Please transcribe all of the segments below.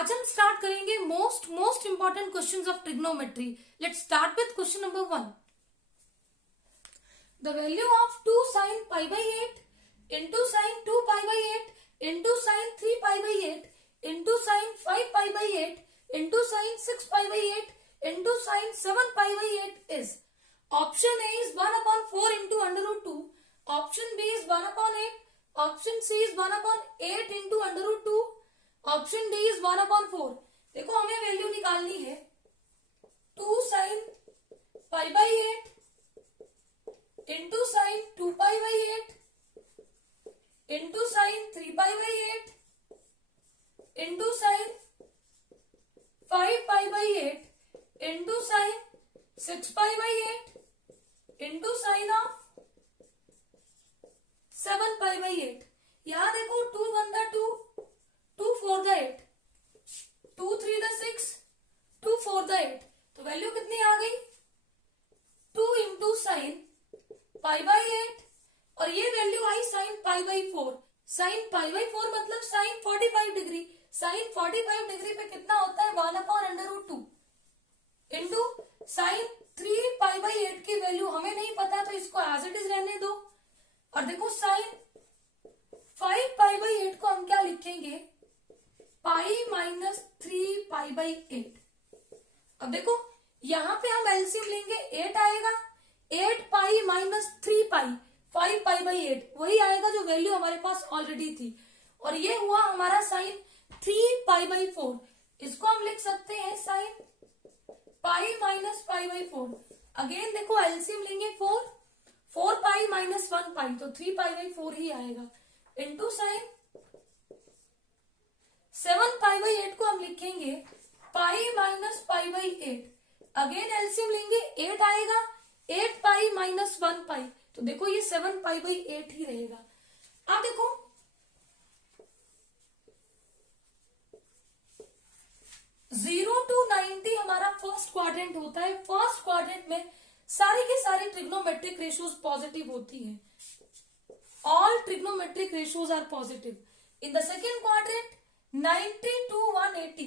आज हम स्टार्ट करेंगे most important questions of trigonometry. Let's start with question number 1। The value of 2 sin pi by 8 into sin 2 pi by 8 into sin 3 pi by 8 into sin 5 pi by 8 into sin 6 pi by 8 into sin 7 pi by 8 is option A is 1 upon 4 into under root 2, option B is 1 upon 8, option C is 1 upon 8 into under root 2, option D is 1 upon 4। देखो हमें value निकालनी है 2 sin pi by 8 into sine 2 pi by 8 into sine 3 pi by 8 into sine 5 pi by 8 into sine 6 pi by 8 into sine of 7 pi by 8। यहां देखो 2 1 द 2, 2 4 the 8, 2 3 the 6, 2 4 the 8। तो value कितनी आ गई 2 इंटू साइन पाई बाई 8 और ये value I sign pi by 4। Sign pi by 4 मतलब साइन 45 डिग्री। साइन 45 डिग्री पे कितना होता है 1 upon under root 2 into sine 3 pi by 8 की वैल्यू हमें नहीं पता तो इसको एज इट इज रहने दो। और देखो साइन 5 पाई बाई 8 को हम क्या लिखेंगे पाई माइनस 3 पाई बाई 8। अब देखो यहां पे हम एलसीएम लेंगे 8 आएगा, 8 पाई माइनस 3 पाई 5 पाई बाई 8 वही आएगा जो वैल्यू हमारे पास ऑलरेडी थी। और ये हुआ हमारा साइन 3 पाई बाई 4। इसको हम लिख सकते हैं sine pi minus pi by 4। Again देखो एलसीएम लेंगे 4 पाई माइनस 1 पाई तो 3 पाई बाई 4 ही आएगा इंटू साइन 7 पाई बाई 8 को हम लिखेंगे pi minus pi by 8। Again LCM लेंगे 8 आएगा, 8 पाई माइनस 1 पाई तो देखो ये 7 पाई बाई 8 ही रहेगा। अब देखो 0 to 90 हमारा फर्स्ट क्वाड्रेंट होता है। फर्स्ट क्वाड्रेंट में सारी की सारी ट्रिग्नोमेट्रिक रेशियोज पॉजिटिव होती हैं। All trigonometric ratios are positive. In the second quadrant 90 to 180,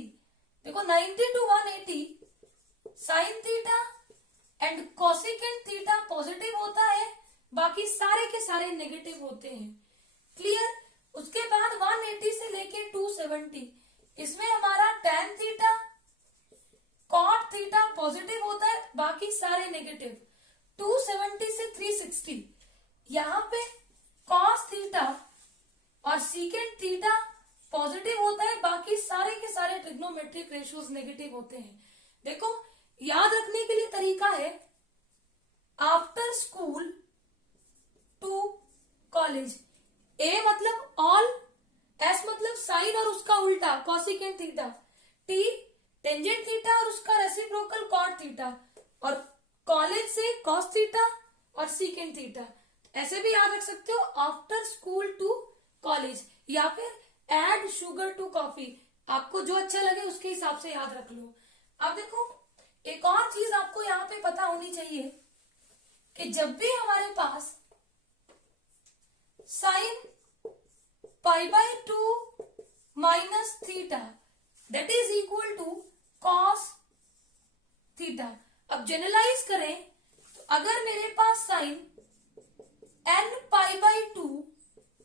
देखो 90 to 180 sine theta and cosecant theta positive होता है, बाकी सारे के सारे नेगेटिव होते हैं। क्लियर। उसके बाद 180 से लेके 270 इसमें हमारा tan theta cot theta positive होता है, बाकी सारे नेगेटिव। 270 से 360 यहां पे cos थीटा और सीकेंट थीटा पॉजिटिव होता है, बाकी सारे के सारे ट्रिग्नोमेट्रिक रेशियोज नेगेटिव होते हैं। देखो याद रखने के लिए तरीका है आफ्टर स्कूल टू कॉलेज। ए मतलब ऑल, एस मतलब साइन और उसका उल्टा cosecant theta, T tangent theta और उसका रेसिप्रोकल कॉट थीटा, और कॉलेज से कॉस थीटा और सीकेंट थीटा। ऐसे भी याद रख सकते हो आफ्टर स्कूल टू कॉलेज, या फिर एड शुगर टू कॉफी। आपको जो अच्छा लगे उसके हिसाब से याद रख लो। अब देखो एक और चीज आपको यहाँ पे पता होनी चाहिए कि जब भी हमारे पास sine pi by 2 minus theta that is equal to cos theta. अब जनरलाइज करें तो अगर मेरे पास sine n pi by 2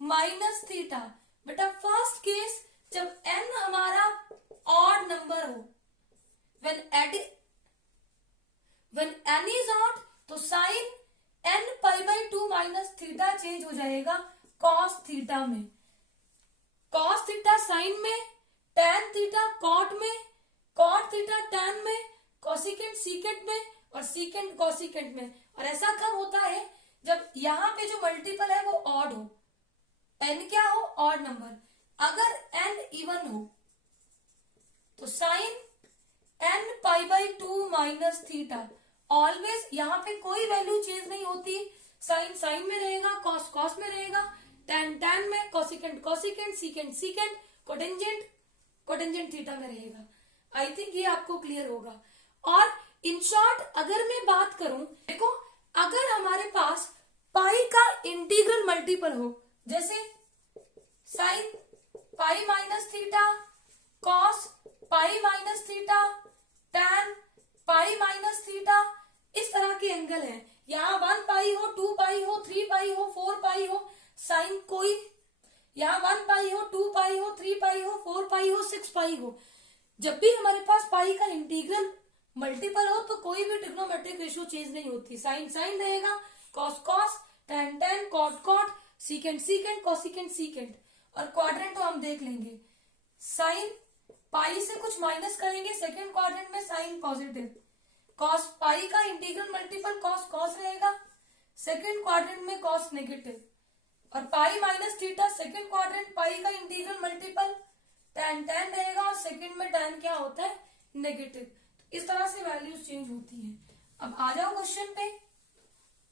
minus theta, बेटा फर्स्ट केस जब n हमारा ऑड नंबर हो, when n is odd तो sine n pi by 2 minus theta change हो जाएगा cos थीटा में, cos थीटा साइन में, tan थीटा कॉट में, cot थीटा tan में, कोसिकेंट सीकेंट में और सीकेंट कोसिकेंट में। और ऐसा कब होता है जब यहाँ पे जो मल्टीपल है वो ऑड हो, n क्या हो ऑड नंबर। अगर n इवन हो तो sine n pi by 2 minus theta always यहाँ पे कोई वैल्यू चेंज नहीं होती। साइन साइन में रहेगा, कॉस कॉस में रहेगा, टैन टैन में, cosecant cosecant, secant secant, cotangent cotangent theta में रहेगा। आई थिंक ये आपको क्लियर होगा। और इन शॉर्ट अगर मैं बात करूं, देखो अगर हमारे पास पाई का इंटीग्रल मल्टीपल हो, जैसे sine pi minus theta, cos pi minus theta, tan पाई माइनस थीटा, इस तरह के एंगल है। यहाँ 1 पाई हो, 2 पाई हो, 3 पाई हो, 4 पाई हो, साइन कोई, यहाँ 1 पाई हो, 2 पाई हो, 3 पाई हो, 4 पाई हो, 6 पाई हो, जब भी हमारे पास पाई का इंटीग्रल मल्टीपल हो तो कोई भी ट्रिग्नोमेट्रिक रेशियो चेंज नहीं होती। साइन साइन रहेगा, cos cos, tan tan, cot cot, secant secant, cosecant secant. और क्वाड्रेंट तो हम देख लेंगे, साइन पाई से कुछ माइनस करेंगे, सेकेंड क्वाड्रेंट में साइन पॉजिटिव, कॉस पाई का इंटीग्रल मल्टीपल कॉस कॉस रहेगा, सेकेंड क्वाड्रेंट में कॉस नेगेटिव, और pi minus theta second quadrant pi का इंटीग्रल मल्टीपल tan tan रहेगा, और सेकेंड में tan क्या होता है, नेगेटिव। तो इस तरह से वैल्यूज चेंज होती है। अब आ जाओ क्वेश्चन पे।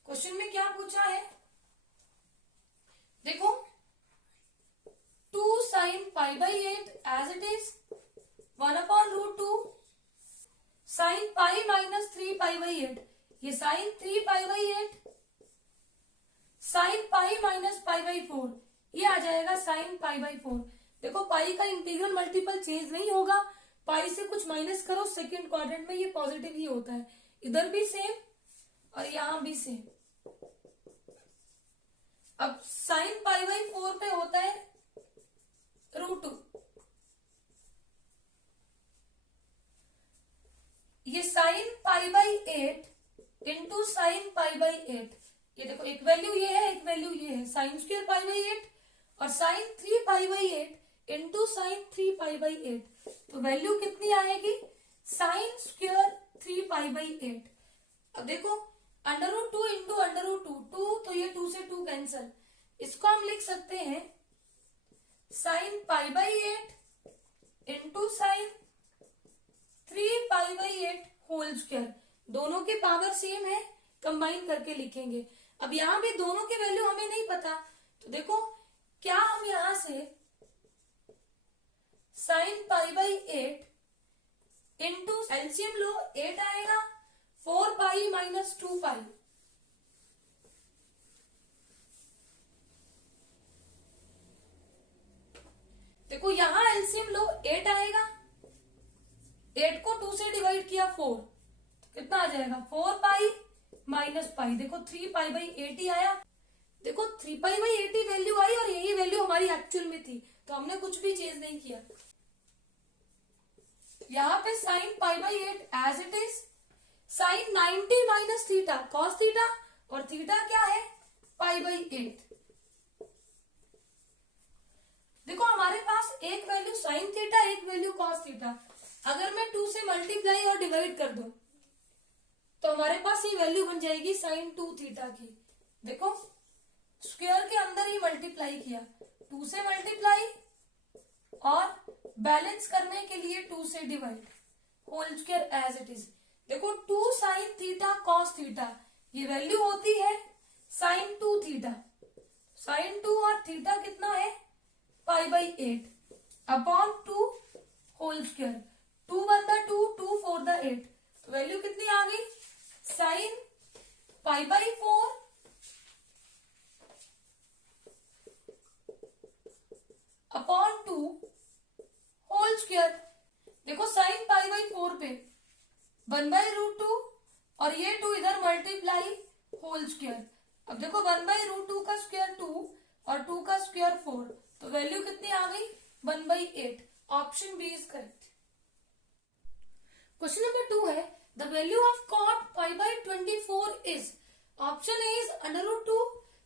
क्वेश्चन में क्या पूछा है, देखो 2 sin π/8 as it is 1/√2 sin pi minus 3 π/8, ये sin 3 π/8 sin पाई माइनस π/4, ये आ जाएगा sin π/4। देखो पाई का इंटीग्रल मल्टीपल चेंज नहीं होगा, पाई से कुछ माइनस करो, सेकेंड क्वाड्रेंट में ये पॉजिटिव ही होता है, इधर भी सेम और यहां भी सेम। अब sin π/4 पे होता है √2, ये sin π/8 इंटू साइन π/8, ये देखो एक वैल्यू ये है, एक वैल्यू ये है, साइन स्क्वायर π/8 और साइन 3 π/8 इंटू साइन 3 π/8, तो वैल्यू कितनी आएगी, साइन स्क्वायर 3 π/8। अब देखो √2 इंटू √2, 2 तो ये 2 से 2 कैंसल, इसको हम लिख सकते हैं sine π/8 into sine 3 π/8 whole square, दोनों की पावर सेम है, कंबाइन करके लिखेंगे। अब यहां भी दोनों की वैल्यू हमें नहीं पता, तो देखो क्या हम यहां से साइन π/8 इंटू एलसीएम लो, 8 आएगा, 4 पाई माइनस 2 पाई, देखो यहां एलसीएम लो, 8 आएगा, 8 को 2 से डिवाइड किया 4, तो कितना आ जाएगा 4 पाई माइनस पाई, देखो 3 π/8 ही आया, देखो 3 π/8 ही वैल्यू आई और यही वैल्यू हमारी एक्चुअल में थी, तो हमने कुछ भी चेंज नहीं किया। यहाँ पे sine π/8 as it is, sine 90 minus theta cos theta, और थीटा क्या है π/8। देखो हमारे पास एक वैल्यू साइन थीटा, एक वैल्यू कॉस थीटा, अगर मैं 2 से मल्टीप्लाई और डिवाइड कर दूं तो हमारे पास ये वैल्यू बन जाएगी साइन 2 थीटा की। देखो स्क्वायर के अंदर ही मल्टीप्लाई किया, 2 से मल्टीप्लाई और बैलेंस करने के लिए 2 से divide, whole square as it is. देखो 2 साइन थीटा कॉस थीटा, ये वैल्यू होती है साइन 2 थीटा, साइन 2 और थीटा कितना है π/8 अपॉन 2 होल स्क्वायर, 2 1 द 2, 2 4 द 8, तो वैल्यू कितनी आ गई साइन π/4 अपॉन 2 होल स्क्वायर। देखो साइन π/4 पे 1/√2 और ये 2 इधर मल्टीप्लाई होल स्क्वायर, अब देखो 1/√2 का स्क्वायर 2 और 2 का स्क्वायर 4, तो वैल्यू कितनी आ गई 1/8, option B is correct. Question number 2 है the value of cot π/24 is, option A is √2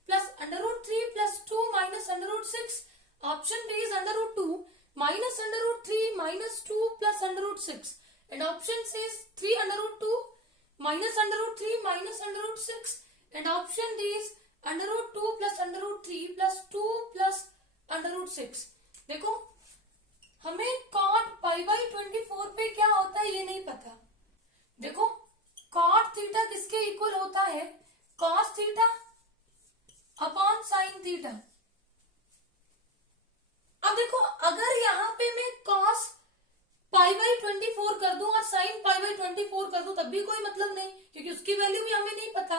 plus √3 plus 2 minus √6, option B is √2 minus √3 minus 2 plus √6, and option C is 3 √2 minus √3 minus √6, and option D is √2 plus √3 plus 2 plus √6। देखो हमें cot π/24 पे क्या होता है ये नहीं पता। देखो cot थीटा किसके इक्वल होता है, cos theta upon sine theta. अब देखो अगर यहाँ पे मैं cos π/24 कर दूं और sin π/24 कर दूं तब भी कोई मतलब नहीं, क्योंकि उसकी वैल्यू भी हमें नहीं पता।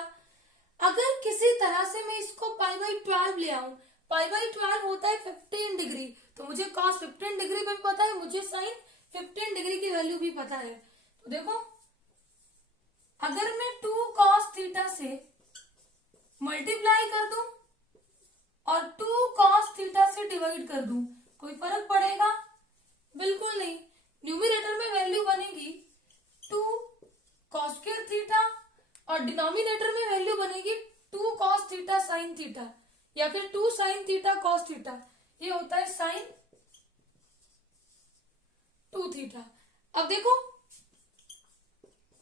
अगर किसी तरह से मैं इसको π/12 ले आऊं, π/12 होता है 15 डिग्री, तो मुझे cos 15 डिग्री पे भी पता है, मुझे sin 15 डिग्री की वैल्यू भी पता है। तो देखो अगर मैं 2 cos थीटा से मल्टीप्लाई कर दूं और 2 cos थीटा से डिवाइड कर दूं, कोई फर्क पड़ेगा? बिल्कुल नहीं। न्यूमरेटर में वैल्यू बनेगी 2 cos स्क्वायर थीटा और डिनोमिनेटर में वैल्यू बनेगी 2 cos थीटा sin थीटा या फिर 2 sin थीटा cos थीटा। ये होता है sin 2 थीटा। अब देखो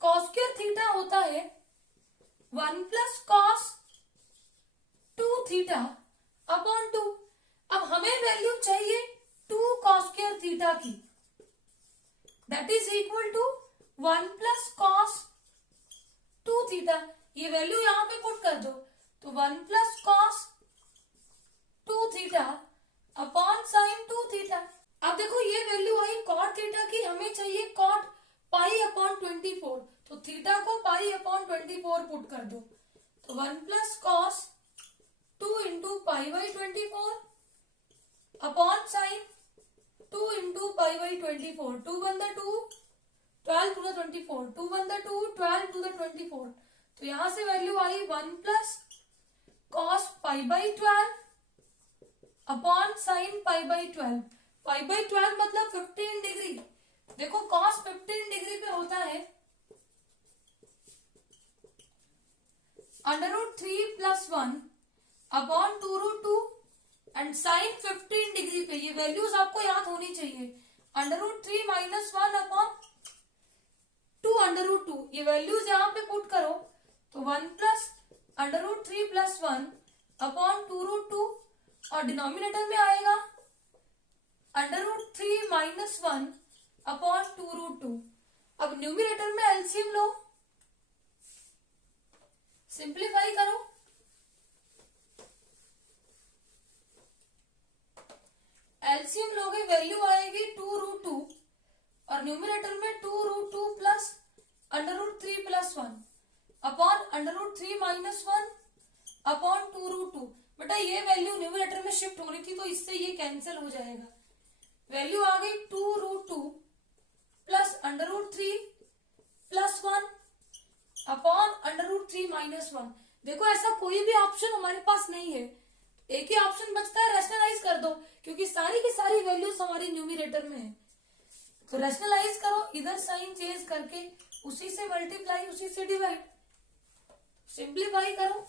cos स्क्वायर थीटा होता है 1 प्लस cos 2 थीटा अपॉन 2। अब हमें वैल्यू चाहिए 2 cos स्क्वायर थीटा की, that is equal to 1 plus cos 2 theta. ये वैल्यू यहां पे पुट कर दो तो 1 plus cos 2 theta upon sine 2 theta. अब देखो ये वैल्यू आई cot थीटा की, हमें चाहिए cot पाई अपॉन 24, तो थीटा को पाई अपॉन 24 पुट कर दो तो 1 plus cos 2 into pi by 24 upon sine 2 into pi by 24। 2 one the 2, 12 two the 24, 2 one the 2, 12 two the 24। तो यहां से वैल्यू आई 1 plus cos pi by 12 upon sine pi by 12। Pi by 12 मतलब 15 degree. देखो cos 15 degree पे होता है √3 plus 1 upon 2√2 and sine 15 degree पे ये वैल्यूज आपको याद होनी चाहिए। √3 माइनस 1 अपॉन 2√2, ये वैल्यूज यहाँ पे पुट करो तो 1 प्लस √3 प्लस 1 अपॉन 2√2 और डिनोमिनेटर में आएगा √3 माइनस 1 अपॉन 2√2। अब न्यूमिनेटर में एलसीएम लो, सिंप्लीफाई करो। एलसीएम लोगे वैल्यू आएगी 2√2 और न्यूमिनेटर में 2√2 plus √3 plus 1 upon √3 minus 1 upon 2√2। बेटा ये वैल्यू न्यूमिनेटर में शिफ्ट होनी थी तो इससे ये कैंसिल हो जाएगा। वैल्यू आ गई 2√2 प्लस √3 प्लस 1 अपॉन √3 माइनस 1। देखो ऐसा कोई भी ऑप्शन हमारे पास नहीं है, एक ही ऑप्शन बचता है रैशनलाइज कर दो, क्योंकि सारी की सारी वैल्यूज हमारी न्यूमिनेटर में है। तो रैशनलाइज करो, इधर साइन चेंज करके उसी से मल्टीप्लाई उसी से डिवाइड, सिंप्लीफाई करो।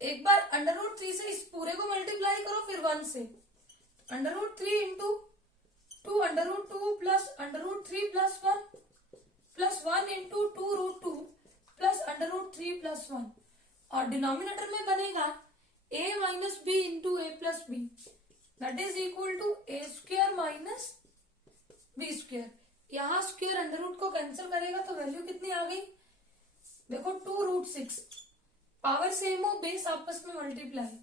एक बार √3 से इस पूरे को मल्टीप्लाई करो, फिर 1 से √3 into 2 √2 plus √3 plus 1 plus 1 into 2√2 plus √3 plus 1 और डिनोमिनेटर में बनेगा a minus b into a plus b, that is equal to a square minus b square. यहाँ स्क्वायर √ को कैंसिल करेगा तो वैल्यू कितनी आ गई? देखो 2√6, पावर सेम हो, बेस आपस में मल्टीप्लाई,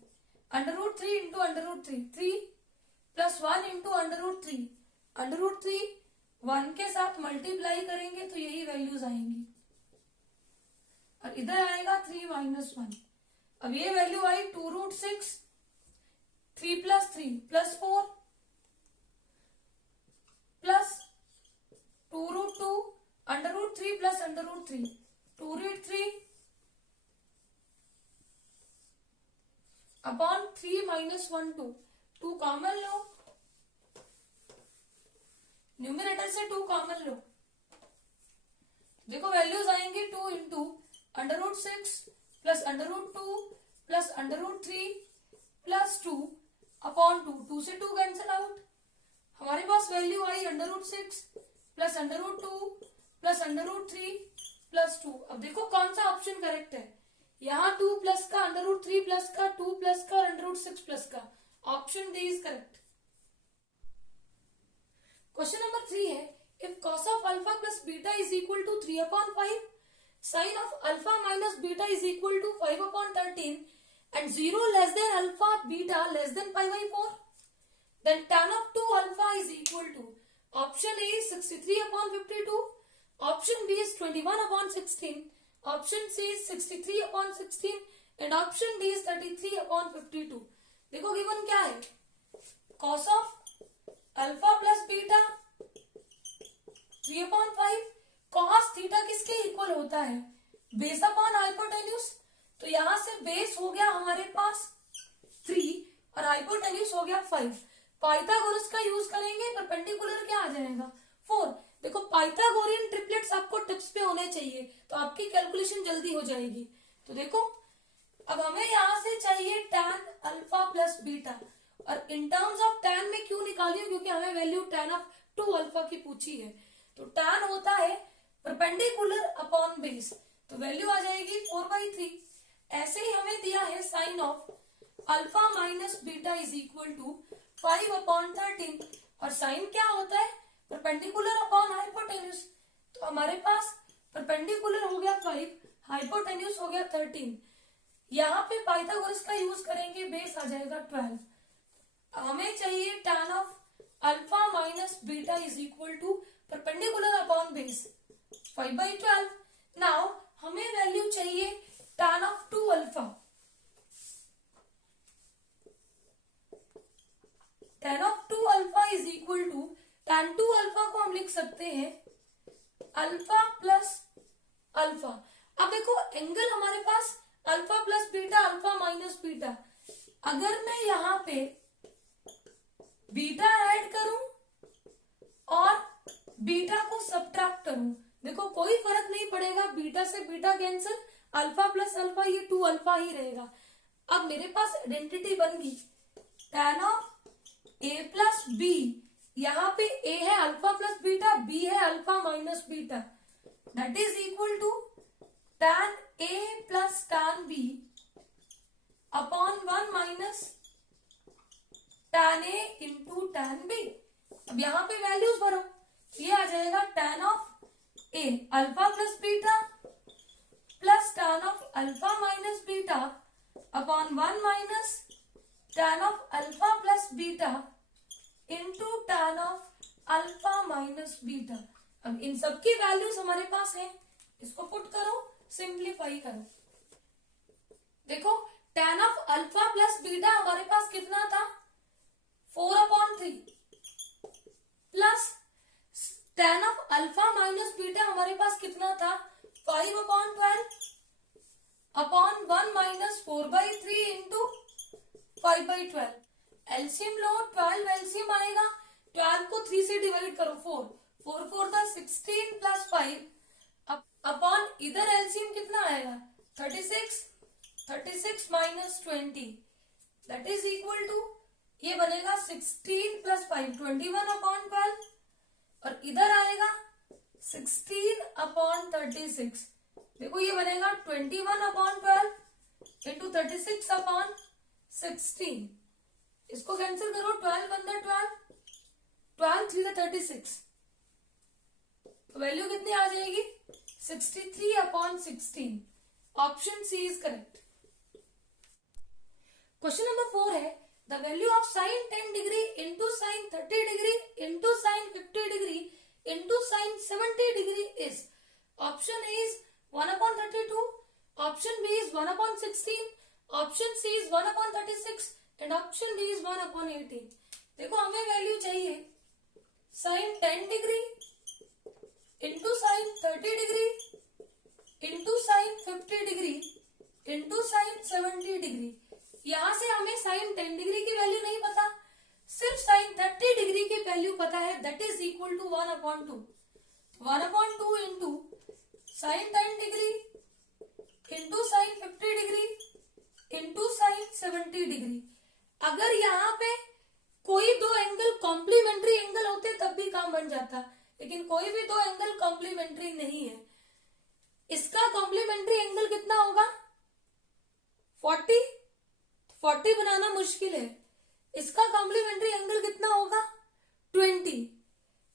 √3 इंटू √3 3 प्लस 1 इंटू √3 √3 1 के साथ मल्टीप्लाई करेंगे तो यही वैल्यूज आएंगी और इधर आएगा 3 माइनस 1। अब ये वैल्यू आई 2√6 3 plus 3 plus 4 plus 2√2 √3 plus √3 2√3 upon 3 minus 1 2 common लो, न्यूमिनेटर से 2 कॉमन लो। देखो वैल्यूज आएंगे 2 into √6 plus √2 plus √3 plus 2 upon 2 से 2 कैंसिल आउट। हमारे पास वैल्यू आई √6 प्लस √2 प्लस √3 प्लस 2। अब देखो कौन सा ऑप्शन करेक्ट है, यहाँ 2 प्लस का √3 प्लस का 2 प्लस का √6 प्लस का, option D is correct. Question number 3 है, if cos of alpha plus beta is equal to 3/5, sin of alpha minus beta is equal to 5/13 and 0 less than alpha beta less than pi/4, then tan of 2 alpha is equal to, option A is 63/52, option B is 21/16, option C is 63/16 and option D is 33/52। देखो given क्या है, cos of alpha plus beta 3/5। Cos theta किसके equal होता है? Base upon hypotenuse. तो यहां से base हो गया हमारे पास 3 और हाइपोटेन्यूज हो गया 5। पाइथागोरस का यूज करेंगे, परपेंडिकुलर क्या आ जाएगा? 4। देखो पाइथागोरियन ट्रिपलेट्स आपको टिप्स पे होने चाहिए, तो आपकी कैलकुलेशन जल्दी हो जाएगी। तो देखो अब हमें यहां से चाहिए tan अल्फा प्लस बीटा, और इन टर्म्स ऑफ tan में क्यों निकाली हूं? क्योंकि हमें वैल्यू tan ऑफ 2 अल्फा की पूछी है। तो tan होता है परपेंडिकुलर अपॉन बेस, तो वैल्यू आ जाएगी 4/3। ऐसे ही हमें दिया है sine of alpha minus beta is equal to 5/13, और साइन क्या होता है? Perpendicular upon hypotenuse. तो हमारे पास परपेंडिकुलर हो गया 5, हाइपोटेन्यूज हो गया 13। यहाँ पे पाइथागोरस का यूज करेंगे, बेस आ जाएगा 12। हमें चाहिए tan of alpha minus beta is equal to perpendicular upon base 5/12। Now हमें वैल्यू चाहिए tan of 2 alpha. tan of 2 alpha is equal to, tan 2 alpha को हम लिख सकते हैं अल्फा प्लस अल्फा। अब देखो एंगल हमारे पास alpha plus beta, alpha minus beta. अगर मैं यहां पे बीटा ऐड करूं और बीटा को सब्ट्रैक्ट करूं, देखो कोई फर्क नहीं पड़ेगा, बीटा से beta cancel, alpha plus alpha ये 2 अल्फा ही रहेगा। अब मेरे पास आइडेंटिटी बन गई tan of a plus b. यहाँ पे a है अल्फा प्लस बीटा, b है alpha minus beta, that is equal to tan a plus tan b upon 1 minus tan a into tan b। अब यहाँ पे वैल्यूज भरो, ये आ जाएगा tan of a alpha plus beta plus tan of alpha minus beta upon 1 minus tan of alpha plus beta into tan of alpha minus beta. अब इन सब की values हमारे पास है, इसको पुट करो, सिंप्लीफाई करो। देखो tan of alpha plus beta हमारे पास कितना था? 4/3 plus tan of alpha minus beta हमारे पास कितना था? 5/12 अपॉन 1 माइनस 4/3 इंटू 5/12। एलसीएम लो, 12 एलसीएम आएगा, 12 को 3 से डिवाइड करो, 4 4 था 16 प्लस 5 अपॉन इधर एलसीएम कितना आएगा? 36 minus 20, that is equal to, ये बनेगा 16 प्लस 5 21/12, और इधर आएगा 16/36। देखो ये बनेगा 21/12 इंटू 36/16। इसको कैंसिल करो, 12 बंदा 12, 12 3 36, तो वैल्यू कितनी आ जाएगी? 63/16। Option C is correct. Question number 4 है the value of sine 10 degree into sine 30 degree into sine 50 degree into sine 70 degree is. Option A is 1/32, option B is 1/16, option C is 1/36 and option D is 1/18। देखो हमें value चाहिए sine 10 degree into sine 30 degree into sine 50 degree into sine 70 degree. यहां से हमें sign 10 degree की value नहीं पता, सिर्फ साइन 30 डिग्री की वैल्यू पता है, that is equal to 1/2। 1/2 into sine 10 degree into sine 50 degree into sine 70 degree. अगर यहाँ पे कोई दो एंगल कॉम्प्लीमेंट्री एंगल होते तब भी काम बन जाता, लेकिन कोई भी दो एंगल कॉम्प्लीमेंट्री नहीं है। इसका कॉम्प्लीमेंट्री एंगल कितना होगा? 40 बनाना मुश्किल है। इसका कॉम्प्लीमेंट्री एंगल कितना होगा? 20।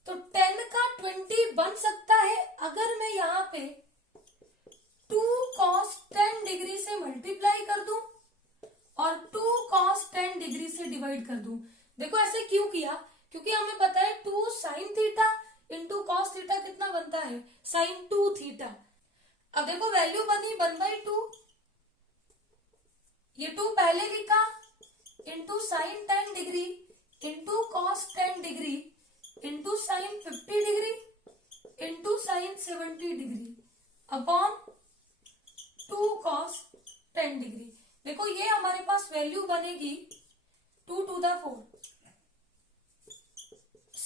तो 10 का 20 बन सकता है अगर मैं यहाँ पे 2 cos 10 डिग्री से मल्टीप्लाई कर दूं और 2 cos 10 डिग्री से डिवाइड कर दूं। देखो ऐसे क्यों किया? क्योंकि हमें पता है 2 sin theta into cos theta कितना बनता है? sin 2 theta. अब देखो वैल्यू बनी 1/2, ये 2 पहले लिखा into sine 10 degree into cos 10 degree into sine 50 degree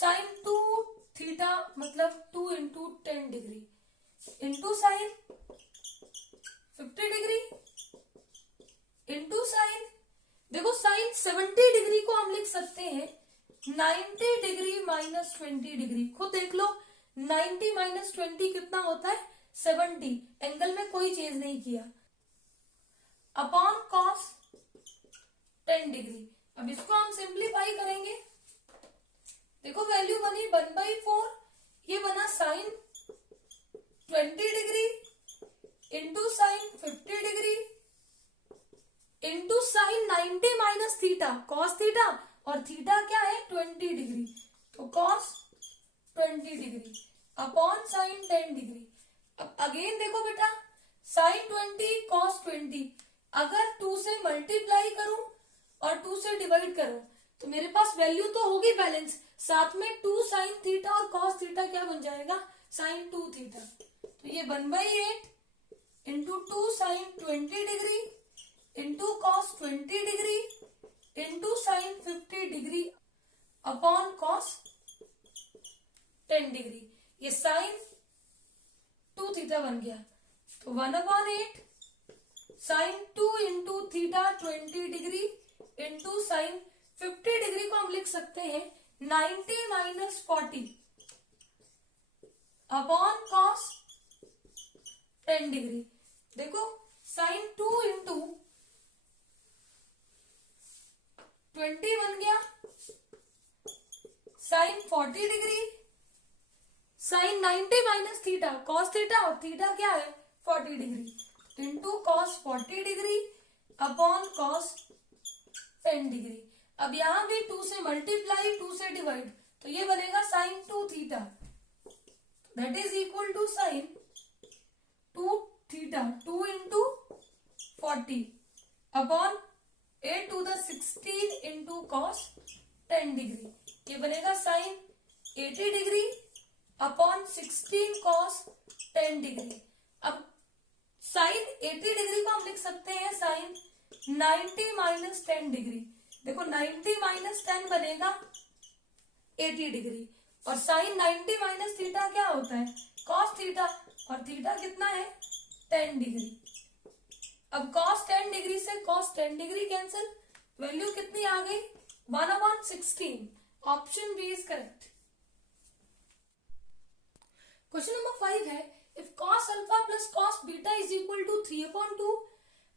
sine 2 theta मतलब 2 into 10 degree into sine 50 degree into sign, देखो साइन 70 डिग्री को हम लिख सकते हैं 90 डिग्री माइनस 20 डिग्री। खुद देख लो 90 माइनस 20 कितना होता है 70, एंगल में कोई चेंज नहीं किया, अपॉन कॉस 10 डिग्री। अब इसको हम सिंप्लीफाई करेंगे, देखो वैल्यू बनी 1/4, ये बना sine 20 degree into sine 50 degree into sine 90 minus theta cos theta, और थीटा क्या है 20 डिग्री, तो cos 20 degree upon sine 10 degree. अब अगेन देखो बेटा साइन 20 कॉस 20, अगर 2 से मल्टीप्लाई करूं और 2 से डिवाइड करूं तो मेरे पास वैल्यू तो होगी बैलेंस, साथ में 2 साइन थीटा और कॉस थीटा क्या बन जाएगा साइन 2 थीटा, तो ये 1/8 into 2 sine 20 degree into cos 20 degree into sine 50 degree upon cos 10 degree, ये साइन 2 थीटा बन गया, तो 1/8 sine 2 into theta 20 degree into sine 50 degree को हम लिख सकते हैं 90 माइनस 40 अपॉन कॉस 10 डिग्री। देखो साइन 2 इंटू 20 बन गया sine 40 degree, sine 90 minus theta cos theta, और थीटा क्या है 40 degree into cos 40 degree upon cos 10 degree. अब यहां भी 2 से मल्टीप्लाई 2 से डिवाइड, तो ये बनेगा sine 2 theta, that is equal to sine 2 theta 2 into 40 upon 8 two the 16 into cos 10 degree, ये बनेगा sine 80 degree upon 16 cos 10 degree. अब साइन 80 डिग्री को हम लिख सकते हैं साइन 90 माइनस 10 डिग्री, देखो 90 माइनस 10 बनेगा 80 डिग्री, और साइन 90 माइनस थीटा क्या होता है कॉस थीटा, और थीटा कितना है 10 डिग्री। अब कॉस 10 डिग्री से कॉस 10 डिग्री कैंसिल, वैल्यू कितनी आ गई 1/16, option B is correct. Question number 5 है, if cos alpha plus cos beta is equal to 3/2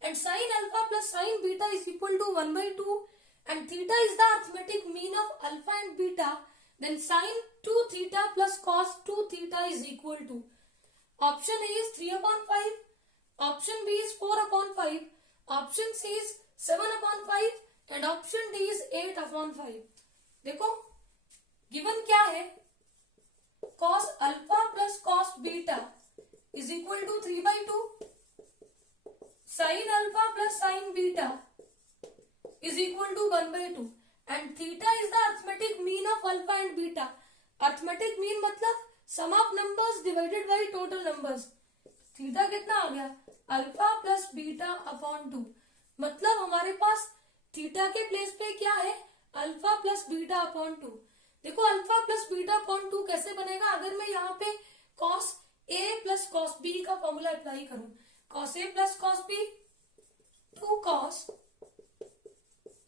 and sin alpha plus sin beta is equal to 1/2 and theta is the arithmetic mean of alpha and beta, then sin 2 theta plus cos 2 theta is equal to, option A is 3/5, option B is 4/5, option C is 7/5 and option D is 8/5। देखो given क्या है, cos alpha plus cos beta is equal to 3/2, sin alpha plus sin beta is equal to 1/2 and theta is the arithmetic mean of alpha and beta। arithmetic mean मतलब sum of numbers divided by total numbers, theta कितना आ गया alpha plus beta upon 2, मतलब हमारे पास theta के place पे क्या है alpha plus beta upon 2। देखो अल्फा प्लस बीटा अपॉन 2 कैसे बनेगा, अगर मैं यहाँ पे cos a plus cos b का फॉर्मूला अप्लाई करूं, cos a plus cos b 2 cos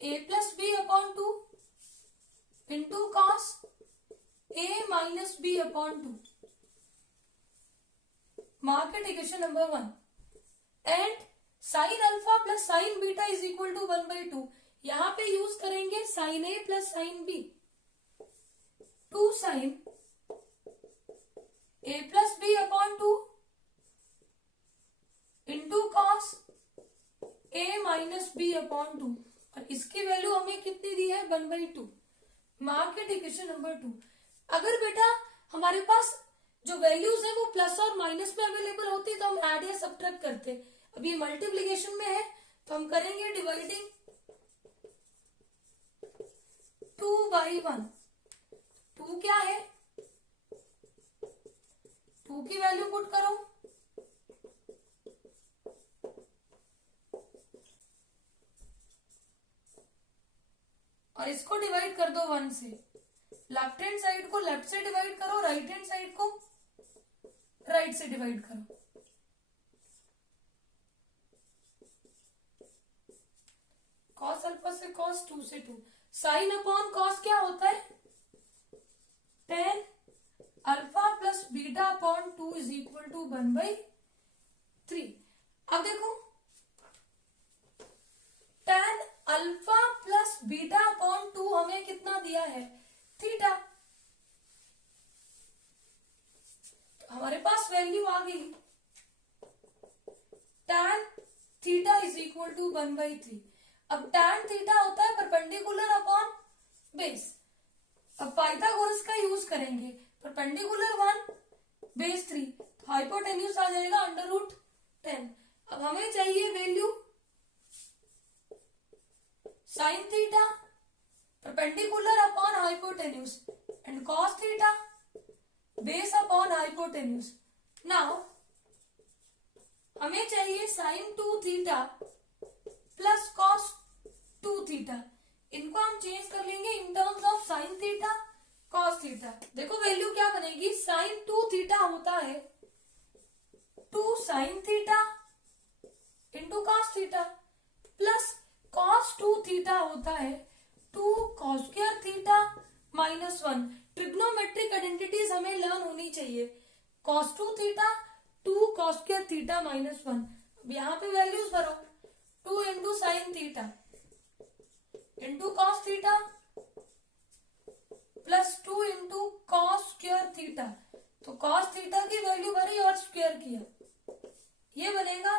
a plus b upon 2 into cos a minus b upon 2, mark it equation number 1, and sine alpha plus sine beta is equal to 1/2, यहां पे use करेंगे sine a plus sine b, 2 sine a plus b upon 2 into cos a minus b upon 2, और इसकी value हमें कितनी दी है 1/2, market equation number 2। अगर बेटा हमारे पास जो वैल्यूज है वो प्लस और माइनस में अवेलेबल होती है तो हम ऐड या सब्ट्रैक्ट करते, अभी मल्टीप्लीकेशन में है तो हम करेंगे डिवाइडिंग 2/1, 2 क्या है 2 की वैल्यू पुट करो, और इसको डिवाइड कर दो 1 से, लेफ्ट हैंड साइड को लेफ्ट से डिवाइड करो, राइट हैंड साइड को राइट से डिवाइड करो। कॉस अल्फा से कॉस 2 से 2, साइन अपॉन कॉस क्या होता है, tan alpha plus beta upon 2 is equal to 1/3। अब देखो tan alpha plus beta upon 2 हमें कितना दिया है, थीटा। तो हमारे पास वैल्यू आ गई tan theta is equal to 1/3। अब tan थीटा होता है परपेंडिकुलर अपॉन बेस। अब पाइथागोरस का यूज करेंगे, परपेंडिकुलर 1 बेस 3, तो हाइपोटेन्यूज आ जाएगा √10। अब हमें चाहिए value sine theta perpendicular upon hypotenuse and cos theta base upon hypotenuse. Now हमें चाहिए sine 2 theta plus cos 2 theta. इनको हम चेंज कर लेंगे in terms of sine theta cos theta. देखो वैल्यू क्या बनेगी, साइन 2 थीटा होता है 2 sine theta into cos theta plus cos 2 theta होता है 2 cos square theta -1। Trigonometric identities हमें लर्न होनी चाहिए। Cos 2 theta 2 cos square theta -1। यहाँ पे वैल्यूज भरो, 2 into sine theta into cos theta plus 2 into cos square theta. तो cos theta की वैल्यू भरी और स्क्वायर किया, ये बनेगा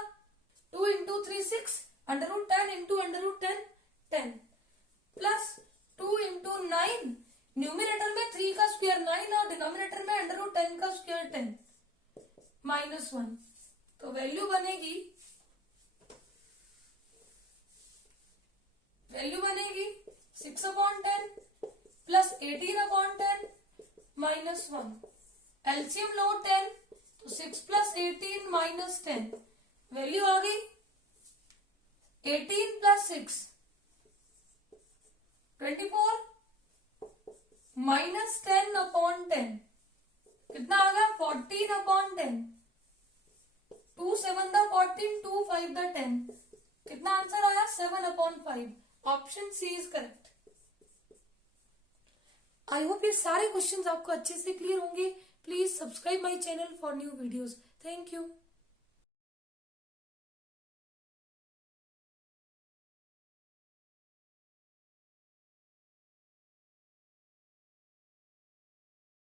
2 into 3 6 √10 into √10 10 plus 2 into 9, numerator में 3 का स्क्वायर 9 और डिनोमिनेटर में √10 का स्क्वायर 10 -1। तो वैल्यू बनेगी 6/10 प्लस 18/10 -1। एलसीएम लो 10, तो 6 प्लस 18 -10, वैल्यू आ गई 18 प्लस 6 24 -10/10 कितना आ गया 14/10। 2 7 14 2 5 10, कितना आंसर आया 7/5। Option C is correct. I hope ये सारे क्वेश्चंस आपको अच्छे से क्लियर होंगे। Please subscribe my channel for new videos. Thank you.